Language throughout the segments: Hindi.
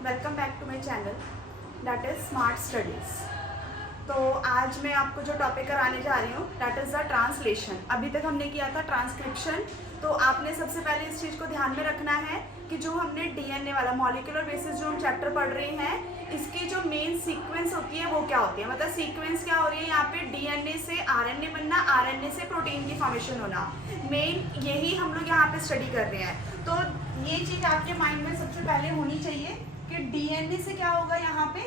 Welcome back to my channel that is smart studies. तो आज मैं आपको जो टॉपिक कराने जा रही हूँ दैट इज़ द ट्रांसलेशन। अभी तक हमने किया था ट्रांसक्रिप्शन। तो आपने सबसे पहले इस चीज़ को ध्यान में रखना है कि जो हमने डीएनए वाला मॉलिक्यूलर बेसिस जो हम चैप्टर पढ़ रहे हैं, इसकी जो मेन सीक्वेंस होती है वो क्या होती है। मतलब सीक्वेंस क्या हो रही है यहाँ पे, डीएनए से आरएनए बनना, आरएनए से प्रोटीन की फॉर्मेशन होना, मेन यही हम लोग यहाँ पे स्टडी कर रहे हैं। तो ये चीज़ आपके माइंड में सबसे पहले होनी चाहिए कि डीएनए से क्या होगा, यहाँ पे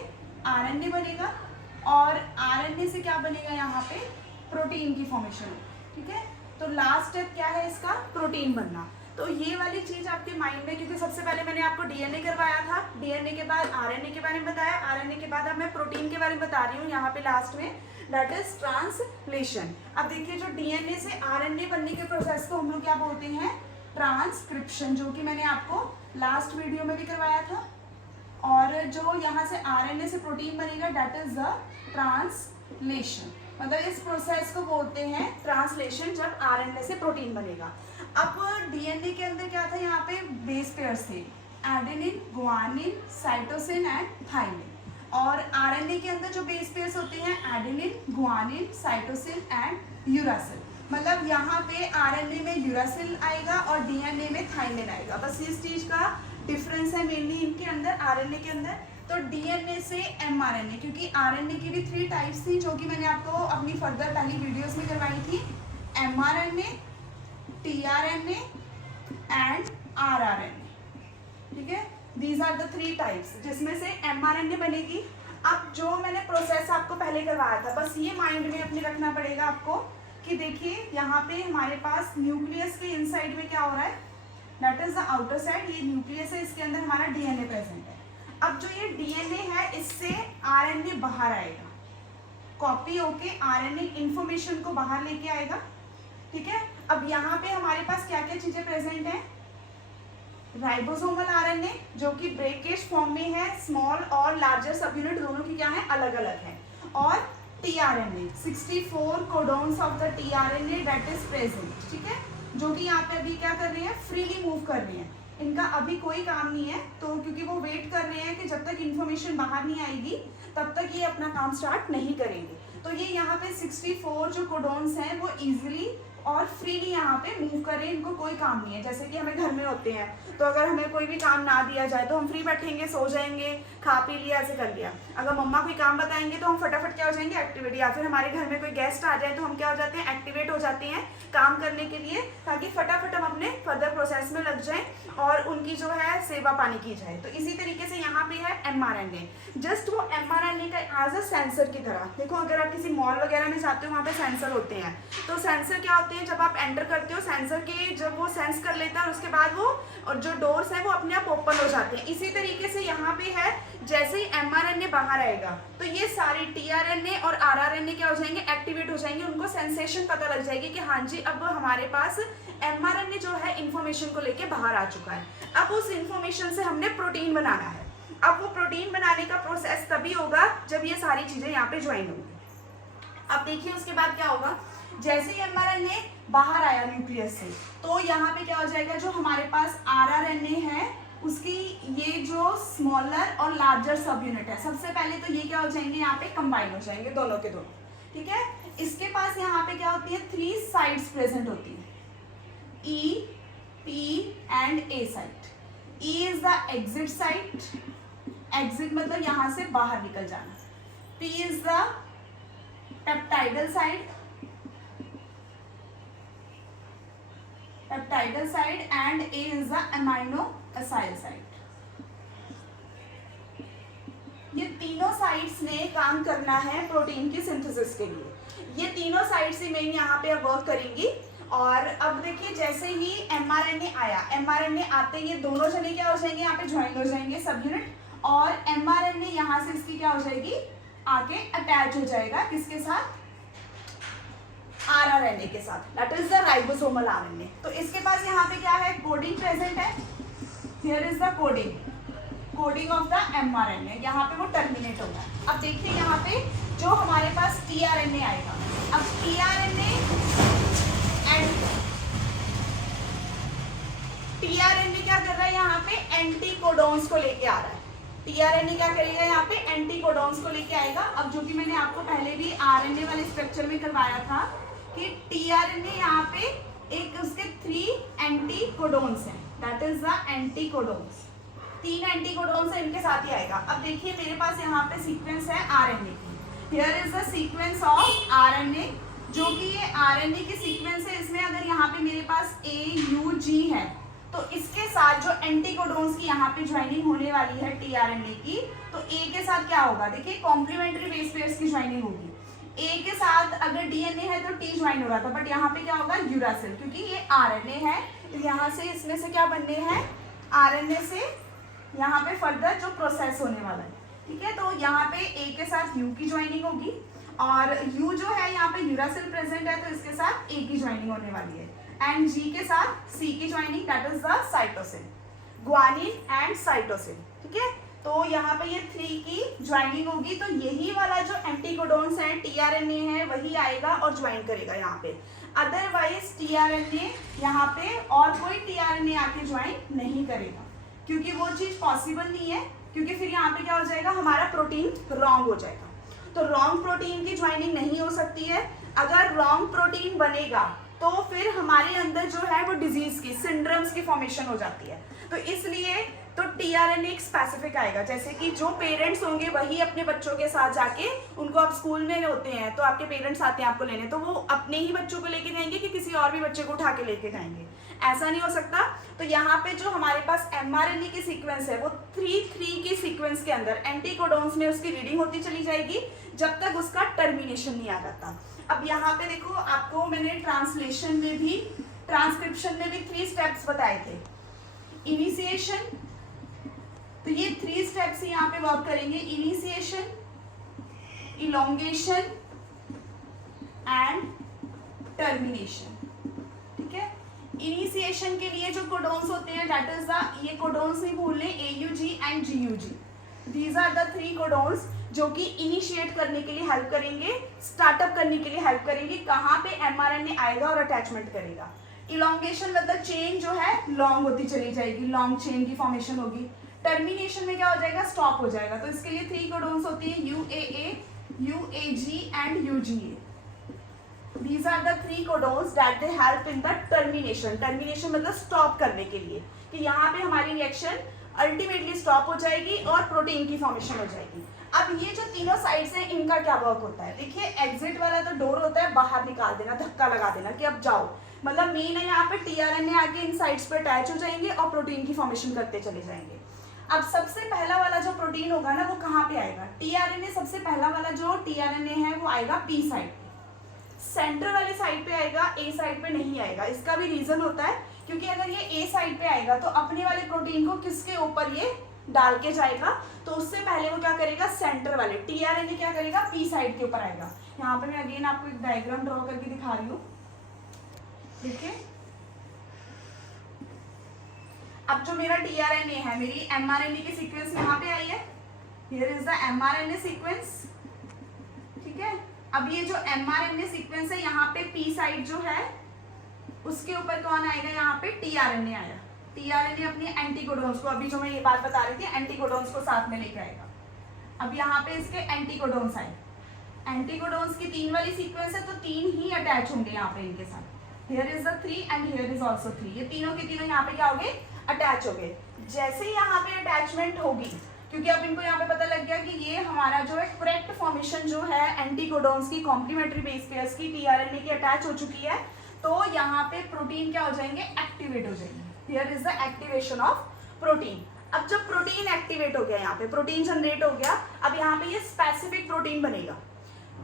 आरएनए बनेगा और आरएनए से क्या बनेगा, यहाँ पे प्रोटीन की फॉर्मेशन। ठीक है, तो लास्ट स्टेप क्या है इसका, प्रोटीन बनना। तो ये वाली चीज आपके माइंड में, क्योंकि सबसे पहले मैंने आपको डीएनए करवाया था, डीएनए के बाद आरएनए के बारे में बताया, आरएनए के बाद अब मैं प्रोटीन के बारे में बता रही हूँ यहाँ पे लास्ट में, दैट इज ट्रांसलेशन। अब देखिए, जो डीएनए से आरएनए बनने के प्रोसेस को हम लोग क्या बोलते हैं, ट्रांसक्रिप्शन, जो कि मैंने आपको लास्ट वीडियो में भी करवाया था। और जो यहाँ से आरएनए से प्रोटीन बनेगा दैट इज द ट्रांसलेशन। मतलब इस प्रोसेस को बोलते हैं ट्रांसलेशन, जब आरएनए से प्रोटीन बनेगा। अब डीएनए के अंदर क्या था, यहाँ पे बेस पेयर्स थे, adenine, guanine, cytosine and thymine. और आरएनए के अंदर जो बेस पेयर्स होते हैं, adenine, guanine, cytosine and uracil. मतलब यहाँ पे आरएनए में यूरासिल आएगा और डीएनए में थाइमिन आएगा। बस इस चीज का डिफरेंस है मेनली इनके अंदर, आरएनए के अंदर। तो डीएनए से एमआरएनए, क्योंकि आरएनए की भी 3 टाइप्स थी जो कि मैंने आपको अपनी फर्दर पहली वीडियोस में करवाई थी, एमआरएनए, टीआरएनए एंड आरआरएनए। ठीक है, दीज आर द 3 टाइप्स जिसमें से एमआरएनए बनेगी। अब जो मैंने प्रोसेस आपको पहले करवाया था, बस ये माइंड में अपने रखना पड़ेगा आपको कि देखिए यहाँ पे हमारे पास न्यूक्लियस के इनसाइड में क्या हो रहा है, that is the outer side. ये न्यूक्लियस है, इसके अंदर हमारा डीएनए प्रेजेंट है। अब जो ये डीएनए है, इससे आरएनए बाहर आएगा, कॉपी होके आरएनए इंफॉर्मेशन को बाहर लेके आएगा। ठीक है, अब यहाँ पे हमारे पास क्या क्या चीजें प्रेजेंट हैं, राइबोसोमल आरएनए जो कि ब्रेकेज फॉर्म में है, स्मॉल और लार्जर सब यूनिट दोनों की क्या है, अलग अलग है। और tRNA, 64 codons of the tRNA that is present. ठीक है, जो कि यहाँ पे अभी क्या कर रहे हैं, फ्रीली मूव कर रहे हैं, इनका अभी कोई काम नहीं है। तो क्योंकि वो वेट कर रहे हैं कि जब तक इन्फॉर्मेशन बाहर नहीं आएगी तब तक ये अपना काम स्टार्ट नहीं करेंगे। तो ये यहाँ पे 64 जो कोडॉन्स हैं वो इजीली और फ्रीली यहाँ पे मूव करें, इनको कोई काम नहीं है। जैसे कि हमें घर में होते हैं, तो अगर हमें कोई भी काम ना दिया जाए तो हम फ्री बैठेंगे, सो जाएंगे, खा पी लिया, ऐसे कर लिया। अगर मम्मा कोई काम बताएंगे तो हम फटाफट क्या हो जाएंगे, एक्टिवेट। या फिर हमारे घर में कोई गेस्ट आ जाए तो हम क्या हो जाते हैं, एक्टिवेट हो जाते हैं काम करने के लिए, ताकि फटाफट हम अपने फर्दर प्रोसेस में लग जाएं और उनकी जो है सेवा पानी की जाए। तो इसी तरीके से यहाँ पे है एमआरएनए, जस्ट वो एमआरएनए का एज अ सेंसर की तरह। देखो, अगर आप किसी मॉल वगैरह में जाते हो, वहाँ पे सेंसर होते हैं। तो सेंसर क्या होते हैं, जब आप एंटर करते हो, सेंसर के जब वो सेंस कर लेता है और उसके बाद वो और जो डोर्स है वो अपने आप ओपन हो जाते हैं। इसी तरीके से यहाँ पे है, जैसे ही एमआरएनए बाहर आएगा तो ये सारे टीआरएनए और आरआरएनए क्या हो जाएंगे, एक्टिवेट हो जाएंगे। उनको सेंसेशन पता लग जाएगी कि हाँ जी, अब हमारे पास एमआरएनए जो है इंफॉर्मेशन को लेके बाहर आ चुका है। अब उस इंफॉर्मेशन से हमने प्रोटीन बनाना है। अब वो प्रोटीन बनाने का प्रोसेस तभी होगा जब ये सारी चीजें यहाँ पे ज्वाइन होंगी। अब देखिए उसके बाद क्या होगा, जैसे ही एमआरएनए बाहर आया न्यूक्लियस से, तो यहाँ पे क्या हो जाएगा, जो हमारे पास आरआरएनए है उसकी ये जो स्मॉलर और लार्जर सब यूनिट है, सबसे पहले तो ये क्या हो जाएंगे, यहाँ पे कंबाइन हो जाएंगे दोनों के दोनों। ठीक है, इसके पास यहाँ पे क्या होती है, 3 साइड्स प्रेजेंट होती है, E, P and A side. E is the exit side, exit मतलब यहाँ से बाहर निकल जाना। P is the peptidyl side, peptidyl side and A is the amino acyl side. ये तीनों साइड्स ने काम करना है प्रोटीन की सिंथेसिस के लिए। ये तीनों साइड्स ही मेन यहाँ पे अब वर्क करेंगी। और अब देखिए, जैसे ही एमआरएनए आया, एमआरएनए आते ही ये दोनों जने क्या हो जाएंगे, यहाँ पे ज्वाइन हो जाएंगे सब यूनिट, और एमआरएनए यहाँ से इसकी क्या हो जाएगी, आके अटैच हो जाएगा किसके साथ, आरआरएनए के साथ, that is the ribosomal RNA. तो इसके पास यहाँ पे क्या है, कोडिंग प्रेजेंट है, here is the coding of the mRNA, यहाँ पे वो टर्मिनेट होगा। अब देखिए यहाँ पे जो हमारे पास टीआरएनए आएगा, अब टीआरएनए क्या कर रहा है, यहाँ पे एंटी कोडॉन्स को लेके आ रहा है। टीआरएनए क्या करेगा यहाँ पे, एंटीकोडॉन्स को लेके आएगा। अब जो कि मैंने आपको पहले भी आरएनए वाले स्ट्रक्चर में करवाया था कि टीआरएनए यहाँ पे एक उसके 3 एंटीकोडॉन्स हैं, दैट इज द एंटीकोडॉन्स। 3 एंटीकोडॉन्स है, इनके साथ ही आएगा। अब देखिए मेरे पास यहाँ पे सीक्वेंस है आरएनए की, here is the sequence of RNA, जो कि ये आरएनए की सीक्वेंस है। इसमें अगर यहाँ पे मेरे पास AUG है तो इसके साथ जो एंटीकोडॉन्स की यहाँ पे ज्वाइनिंग होने वाली है टीआरएनए की, तो ए के साथ क्या होगा, देखिए कॉम्प्लीमेंट्री बेस पेयर्स की ज्वाइनिंग होगी। ए के साथ अगर डीएनए है तो टी ज्वाइन हो रहा था, बट यहाँ पे क्या होगा, यूरासिल, क्योंकि ये आरएनए है, यहाँ से इसमें से क्या बनने हैं, आरएनए से यहाँ पे फर्दर जो प्रोसेस होने वाला है, ठीक है। तो यहाँ पे ए के साथ यू की ज्वाइनिंग होगी, और यू जो है यहाँ पे यूरासिल प्रेजेंट है तो इसके साथ ए की ज्वाइनिंग होने वाली है, एंड जी के साथ सी की joining, that is the cytosine, guanine and cytosine, ठीक है। तो यहाँ पे ये 3 की ज्वाइनिंग होगी, तो यही वाला जो एंटीकोडॉन्स है टीआरएनए है वही आएगा और ज्वाइन करेगा यहाँ पे। अदरवाइज टीआरएनए यहाँ पे और कोई टीआरएनए आके ज्वाइन नहीं करेगा, क्योंकि वो चीज पॉसिबल नहीं है, क्योंकि फिर यहाँ पे क्या हो जाएगा, हमारा प्रोटीन रॉन्ग हो जाएगा। तो रॉन्ग प्रोटीन की ज्वाइनिंग नहीं हो सकती है। अगर रॉन्ग प्रोटीन बनेगा तो फिर हमारे अंदर जो है वो डिजीज की, सिंड्रोम्स की फॉर्मेशन हो जाती है। तो इसलिए तो टीआरएनए एक स्पेसिफिक आएगा, जैसे कि जो पेरेंट्स होंगे वही अपने बच्चों के साथ जाके, उनको आप स्कूल में होते हैं तो आपके पेरेंट्स आते हैं आपको लेने, तो वो अपने ही बच्चों को लेके जाएंगे कि किसी और भी बच्चे को उठा के लेके जाएंगे, ऐसा नहीं हो सकता। तो यहाँ पे जो हमारे पास एमआरएनए की सीक्वेंस है वो 3 की सीक्वेंस के अंदर एंटीकोडॉन्स में उसकी रीडिंग होती चली जाएगी जब तक उसका टर्मिनेशन नहीं आ जाता। अब यहाँ पे देखो, आपको मैंने ट्रांसलेशन में भी, ट्रांसक्रिप्शन में भी 3 स्टेप्स बताए थे। इनिशिएशन, तो ये 3 स्टेप्स यहाँ पे वर्क करेंगे, इनिशिएशन, इलोंगेशन एंड टर्मिनेशन, ठीक है। इनिशिएशन के लिए जो कोडॉन्स होते हैं, दैट इज द, ये कोडॉन्स नहीं भूलने, AUG and GUG, these are the 3 codons जो कि इनिशिएट करने के लिए हेल्प करेंगे, स्टार्टअप करने के लिए हेल्प करेंगे, कहाँ पे एमआरएनए आएगा और अटैचमेंट करेगा। इलोंगेशन मतलब चेन जो है लॉन्ग होती चली जाएगी, लॉन्ग चेन की फॉर्मेशन होगी। टर्मिनेशन में क्या हो जाएगा, स्टॉप हो जाएगा। तो इसके लिए 3 कोडॉन्स होती है, UAA, UAG and UGA। These are the 3 codons that they help in the termination. Termination मतलब स्टॉप करने के लिए, कि यहाँ पे हमारी रिएक्शन अल्टीमेटली स्टॉप हो जाएगी और प्रोटीन की फॉर्मेशन हो जाएगी। अब ये जो तीनों साइड्स हैं, इनका क्या वर्क होता है, देखिए एग्जिट वाला तो डोर होता है, बाहर निकाल देना, धक्का लगा देना कि अब जाओ, मतलब मेन है यहाँ पे टीआरएनए आके इन साइड्स पे अटैच हो जाएंगे और प्रोटीन की फॉर्मेशन करते चले जाएंगे। अब सबसे पहला वाला जो प्रोटीन होगा ना, वो कहाँ पे आएगा, टीआरएनए, सबसे पहला वाला जो टीआरएनए है वो आएगा पी साइड पे, सेंटर वाली साइड पे आएगा, ए साइड पे नहीं आएगा। इसका भी रीजन होता है, क्योंकि अगर ये ए साइड पे आएगा तो अपने वाले प्रोटीन को किसके ऊपर ये डाल के जाएगा, तो उससे पहले वो क्या करेगा, सेंटर वाले टीआरएनए क्या करेगा, पी साइड के ऊपर आएगा। यहाँ पे मैं अगेन आपको एक डायग्राम ड्रॉ करके दिखा रही हूँ, देखिए। अब जो मेरा टीआरएनए है, मेरी एमआरएनए की सीक्वेंस यहाँ पे आई है, here is the mRNA sequence, ठीक है। अब ये जो एमआरएनए सीक्वेंस है, यहाँ पे पी साइड जो है उसके ऊपर कौन आएगा, यहाँ पे टीआरएनए आया। टीआरएनए अपनी एंटीकोडॉन्स को, अभी जो मैं ये बात बता रही थी, एंटीकोडॉन्स को साथ में लेके आएगा। अब यहाँ पे इसके एंटीकोडॉन्स आए, एंटीकोडॉन्स की 3 वाली सीक्वेंस है तो 3 ही अटैच होंगे यहाँ पे इनके साथ, here is the 3 and here is also 3, ये तीनों के तीनों यहाँ पे क्या हो गए, अटैच हो गए। जैसे ही यहाँ पे अटैचमेंट होगी, क्योंकि अब इनको यहाँ पे पता लग गया कि ये हमारा जो है करेक्ट फॉर्मेशन जो है एंटीकोडॉन्स की, कॉम्प्लीमेंट्री बेस पेयर्स की टीआरएनए की अटैच हो चुकी है, तो यहाँ पे प्रोटीन क्या हो जाएंगे, एक्टिवेट हो जाएंगे। Here is the activation of protein. अब जब प्रोटीन एक्टिवेट हो गया, यहाँ पे प्रोटीन जनरेट हो गया, अब यहाँ पे ये स्पेसिफिक प्रोटीन बनेगा।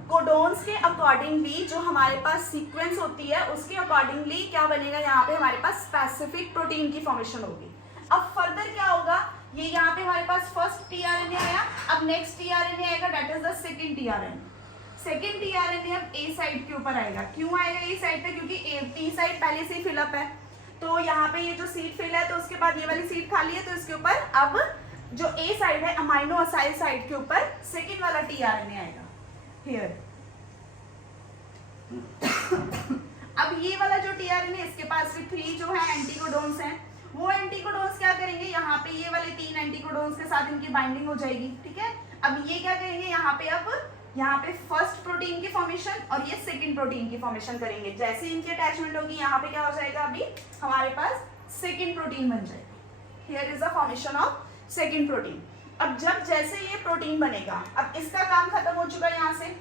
कोडॉन्स के अकॉर्डिंगली जो हमारे पास सीक्वेंस होती है उसके अकॉर्डिंगली क्या बनेगा, यहाँ पे हमारे पास स्पेसिफिक प्रोटीन की फॉर्मेशन होगी। अब फर्दर क्या होगा, ये यहाँ पे हमारे पास फर्स्ट टीआरएनए आया, अब नेक्स्ट टीआरएनए आएगा, that is the second tRNA. Second tRNA अब ए साइड के ऊपर आएगा। क्यों आएगा ए साइड पे, क्योंकि टी साइड पहले से ही फिलअप है, तो यहाँ पे ये जो सीट फिल है तो उसके बाद ये वाली सीट खाली है, तो इसके ऊपर अब जो ए साइड है अमाइनो असाइल साइड के ऊपर सेकंड वाला टीआरएनए आएगा हियर। अब ये वाला जो टीआरएनए, इसके पास भी 3 जो है एंटीकोडॉन्स हैं, वो एंटीकोडोन्स क्या करेंगे, यहाँ पे ये वाले 3 एंटीकोडोन्स के साथ इनकी बाइंडिंग हो जाएगी, ठीक है। अब ये क्या करेंगे, यहाँ पे अब यहाँ पे फर्स्ट प्रोटीन की फॉर्मेशन और ये सेकंड प्रोटीन की फॉर्मेशन करेंगे। जैसे इनकी अटैचमेंट होगी यहाँ पे क्या हो जाएगा, अभी हमारे पास सेकंड प्रोटीन बन जाएगा। Here is the formation of second protein. अब जब जैसे ये प्रोटीन बनेगा, अब इसका काम खत्म हो चुका है, यहाँ से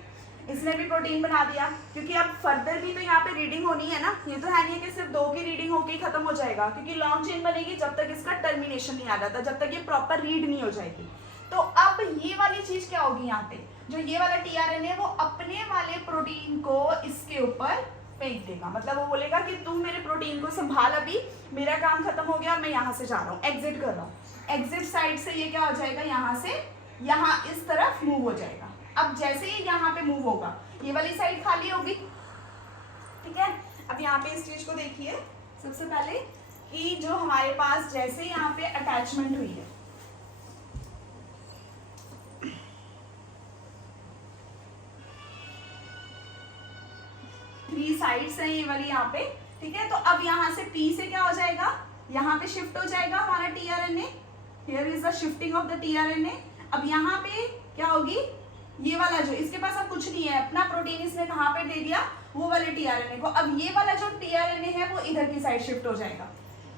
इसने भी प्रोटीन बना दिया, क्योंकि अब फर्दर भी तो यहाँ पे रीडिंग होनी है ना, ये तो है नहीं कि सिर्फ 2 की रीडिंग होके ही खत्म हो जाएगा, क्योंकि लॉन्ग चेन बनेगी जब तक इसका टर्मिनेशन नहीं आ जाता, जब तक ये प्रॉपर रीड नहीं हो जाएगी। तो अब ये वाली चीज क्या होगी, यहाँ पे जो ये वाला टीआरएनए वो अपने वाले प्रोटीन को इसके ऊपर फेंक देगा, मतलब वो बोलेगा कि तुम मेरे प्रोटीन को संभाल, अभी मेरा काम खत्म हो गया, मैं यहाँ से जा रहा हूँ, एग्जिट कर रहा हूँ। एग्जिट साइड से ये क्या हो जाएगा, यहाँ से यहाँ इस तरफ मूव हो जाएगा। अब जैसे ही यहाँ पे मूव होगा, ये वाली साइड खाली होगी, ठीक है। अब यहाँ पे इस चीज को देखिए सबसे पहले कि जो हमारे पास जैसे यहाँ पे अटैचमेंट हुई है, थ्री साइड्स हैं ये वाली यहाँ पे, ठीक है। तो अब यहाँ से P से क्या हो जाएगा, यहाँ पे शिफ्ट हो जाएगा हमारा tRNA. Here is the shifting of the tRNA. अब यहाँ पे क्या होगी, ये वाला जो इसके पास अब कुछ नहीं है, अपना प्रोटीन इसने कहाँ पे दे दिया, वो वाले टीआरएनए को। अब ये वाला जो टीआरएनए है वो इधर की साइड शिफ्ट हो जाएगा,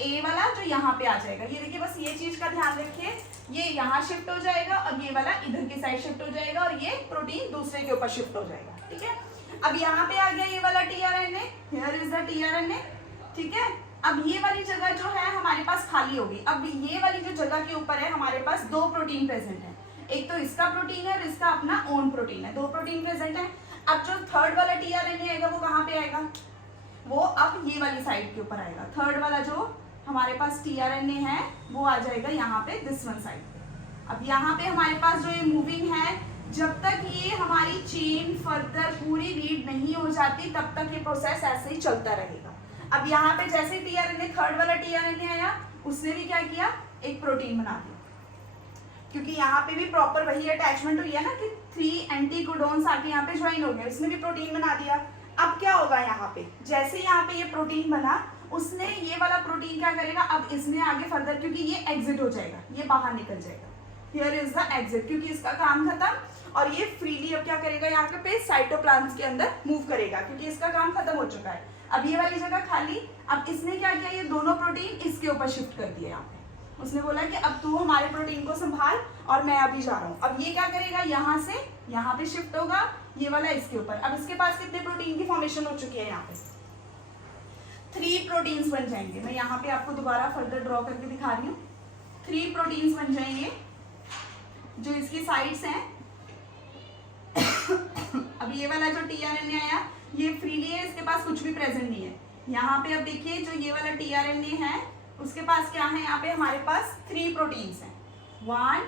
ए वाला जो यहाँ पे आ जाएगा। ये देखिए, बस ये चीज का ध्यान रखिए, ये यहाँ शिफ्ट हो जाएगा और ये वाला इधर की साइड शिफ्ट हो जाएगा और ये प्रोटीन दूसरे के ऊपर शिफ्ट हो जाएगा, ठीक है। अब यहाँ पे आ गया ये वाला tRNA, here is the tRNA, ठीक है। अब ये वाली जगह जो है हमारे पास खाली होगी। अब ये वाली जो जगह के ऊपर है हमारे पास 2 प्रोटीन प्रेजेंट है, एक तो इसका प्रोटीन है और इसका अपना ओन प्रोटीन है, 2 प्रोटीन प्रेजेंट है। अब जो थर्ड वाला टीआरएनए आएगा वो कहाँ पे आएगा, वो अब ये वाली साइड के ऊपर आएगा। थर्ड वाला जो हमारे पास टीआरएनए है वो आ जाएगा यहाँ पे दिस वन साइड पे। अब यहाँ पे हमारे पास जो ये मूविंग है, जब तक ये हमारी चेन फर्दर पूरी रीड नहीं हो जाती तब तक ये प्रोसेस ऐसे ही चलता रहेगा। अब यहाँ पे जैसे टीआरएनए थर्ड वाला टीआरएनए आया, उसने भी क्या किया, एक प्रोटीन बना दिया, क्योंकि यहाँ पे भी प्रॉपर वही अटैचमेंट हुई है ना कि 3 एंटीकोडोन्स आके यहाँ पे ज्वाइन हो गए, उसने भी प्रोटीन बना दिया। अब क्या होगा, यहाँ पे जैसे यहाँ पे ये प्रोटीन बना, उसने ये वाला प्रोटीन क्या करेगा, अब इसने आगे फर्दर, क्योंकि ये एग्जिट हो जाएगा, ये बाहर निकल जाएगा, हियर इज द एग्जिट, क्योंकि इसका काम खत्म। और ये फ्रीली अब क्या करेगा, यहाँ पे साइटोप्लाज्म के अंदर मूव करेगा, क्योंकि इसका काम खत्म हो चुका है। अब ये वाली जगह खाली, अब इसने क्या किया, ये दोनों प्रोटीन इसके ऊपर शिफ्ट कर दिए। यहाँ पे उसने बोला कि अब तू हमारे प्रोटीन को संभाल और मैं अभी जा रहा हूँ। अब ये क्या करेगा, यहाँ से यहाँ पे शिफ्ट होगा, ये वाला इसके ऊपर। अब इसके पास कितने प्रोटीन की फॉर्मेशन हो चुकी है, यहाँ पे 3 प्रोटीन्स बन जाएंगे। मैं यहाँ पे आपको दोबारा फर्दर ड्रॉ करके दिखा रही हूँ। 3 प्रोटीन्स बन जाएंगे जो इसकी साइड्स हैं। अब ये वाला जो टीआरएनए आया ये फ्रीली है, इसके पास कुछ भी प्रेजेंट नहीं है। यहाँ पे अब देखिए जो ये वाला टीआरएनए है उसके पास क्या है, यहाँ पे हमारे पास 3 प्रोटीन्स हैं। 1,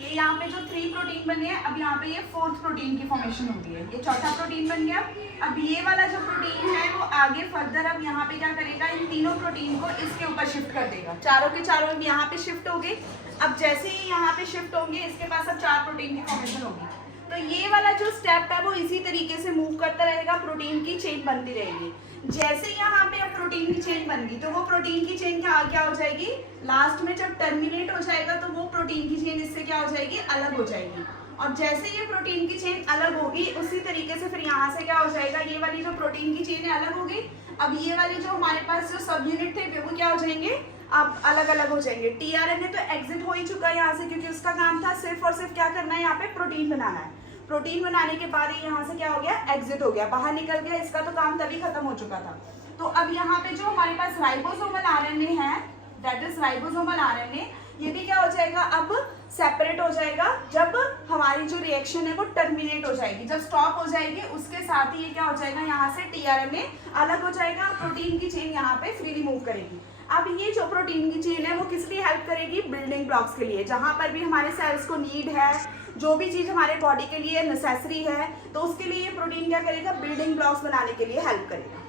ये यहाँ पे जो 3 प्रोटीन बने हैं, अब यहाँ पे ये 4th प्रोटीन की फॉर्मेशन हो गई है, ये चौथा प्रोटीन बन गया। अब ये वाला जो प्रोटीन है वो आगे फर्दर अब यहाँ पे क्या करेगा, इन तीनों प्रोटीन को इसके ऊपर शिफ्ट कर देगा। चारों के चारों यहाँ पे शिफ्ट हो गए। अब जैसे ही यहाँ पे शिफ्ट होंगे इसके पास अब 4 प्रोटीन की फॉर्मेशन होगी। तो ये वाला जो स्टेप है वो इसी तरीके से मूव करता रहेगा, प्रोटीन की चेन बनती रहेगी। जैसे यहाँ पे अब प्रोटीन की चेन बन गई तो वो प्रोटीन की चेन क्या हो जाएगी, लास्ट में जब टर्मिनेट हो जाएगा तो वो प्रोटीन की चेन इससे क्या हो जाएगी, अलग हो जाएगी। और जैसे ये प्रोटीन की चेन अलग होगी उसी तरीके से फिर यहाँ से क्या हो जाएगा, ये वाली जो प्रोटीन की चेन है अलग हो गई। अब ये वाली जो हमारे पास जो सब यूनिट थे वो क्या हो जाएंगे, अब अलग अलग हो जाएंगे। टीआरएनए तो एग्जिट हो ही चुका है यहाँ से, क्योंकि उसका काम था सिर्फ और सिर्फ क्या करना है, यहाँ पे प्रोटीन बनाना है। प्रोटीन बनाने के बाद ये यहाँ से क्या हो गया, एग्जिट हो गया, बाहर निकल गया, इसका तो काम तभी खत्म हो चुका था। तो अब यहाँ पे जो हमारे पास राइबोसोमल आरएनए है, दैट इज राइबोसोमल आरएनए, ये भी क्या हो जाएगा, अब सेपरेट हो जाएगा जब हमारी जो रिएक्शन है वो टर्मिनेट हो जाएगी। जब स्टॉप हो जाएगी उसके साथ ही ये क्या हो जाएगा, यहाँ से टीआरएनए अलग हो जाएगा और प्रोटीन की चेन यहाँ पे फ्रीली मूव करेगी। अब ये जो प्रोटीन की चेन है वो किस लिए हेल्प करेगी, बिल्डिंग ब्लॉक्स के लिए। जहाँ पर भी हमारे सेल्स को नीड है, जो भी चीज़ हमारे बॉडी के लिए नेसेसरी है, तो उसके लिए ये प्रोटीन क्या करेगा, बिल्डिंग ब्लॉक्स बनाने के लिए हेल्प करेगा।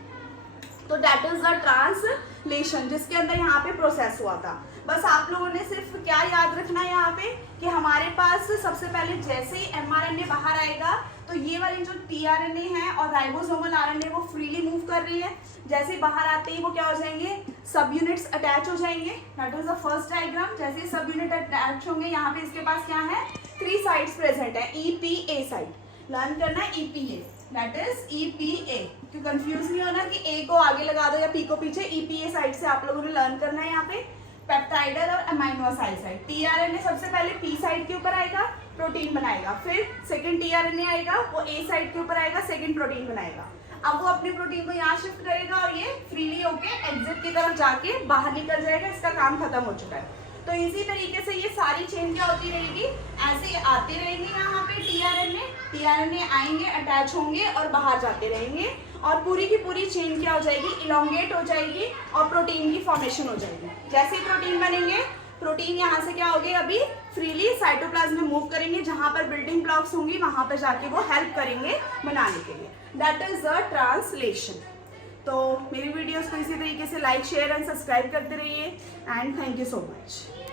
तो दैट इज द ट्रांसलेशन जिसके अंदर यहाँ पे प्रोसेस हुआ था। बस आप लोगों ने सिर्फ क्या याद रखना है यहाँ पे कि हमारे पास सबसे पहले जैसे ही mRNA बाहर आएगा तो ये वाली जो tRNA है और राइबोसोमल RNA वो फ्रीली मूव कर रही है। जैसे ही बाहर आते ही वो क्या हो जाएंगे, सब यूनिट्स अटैच हो जाएंगे। That is the first diagram. जैसे ही सब यूनिट अटैच होंगे, यहाँ पे इसके पास क्या है, 3 साइट्स प्रेजेंट है, EPA साइट। लर्न करना है EPA, दैट इज EPA। क्यों कंफ्यूज नहीं होना कि A को आगे लगा दो या P को पीछे, EPA साइट से आप लोगों ने लर्न करना है। यहाँ पे पेप्टाइडल और अमाइनो एसिड साइड। tRNA सबसे पहले P साइड के ऊपर आएगा, प्रोटीन बनाएगा, फिर सेकंड tRNA आएगा, वो A साइड के ऊपर आएगा, सेकंड प्रोटीन बनाएगा। अब वो अपने प्रोटीन को यहाँ शिफ्ट करेगा और ये फ्रीली होके एग्जिट की तरफ जाके बाहर निकल जाएगा। इसका काम खत्म हो चुका है। तो इसी तरीके से ये सारी चेन क्या होती रहेगी, ऐसे आते रहेंगे यहाँ पे tRNA आएंगे, अटैच होंगे और बाहर जाते रहेंगे और पूरी की पूरी चेन क्या हो जाएगी, इलोंगेट हो जाएगी और प्रोटीन की फॉर्मेशन हो जाएगी। जैसे ही प्रोटीन बनेंगे, प्रोटीन यहाँ से क्या होगी, अभी फ्रीली साइटोप्लाज्म में मूव करेंगे, जहाँ पर बिल्डिंग ब्लॉक्स होंगी वहाँ पर जाके वो हेल्प करेंगे बनाने के लिए। That is the translation. तो मेरी वीडियोस को इसी तरीके से लाइक, शेयर एंड सब्सक्राइब करते रहिए and thank you so much.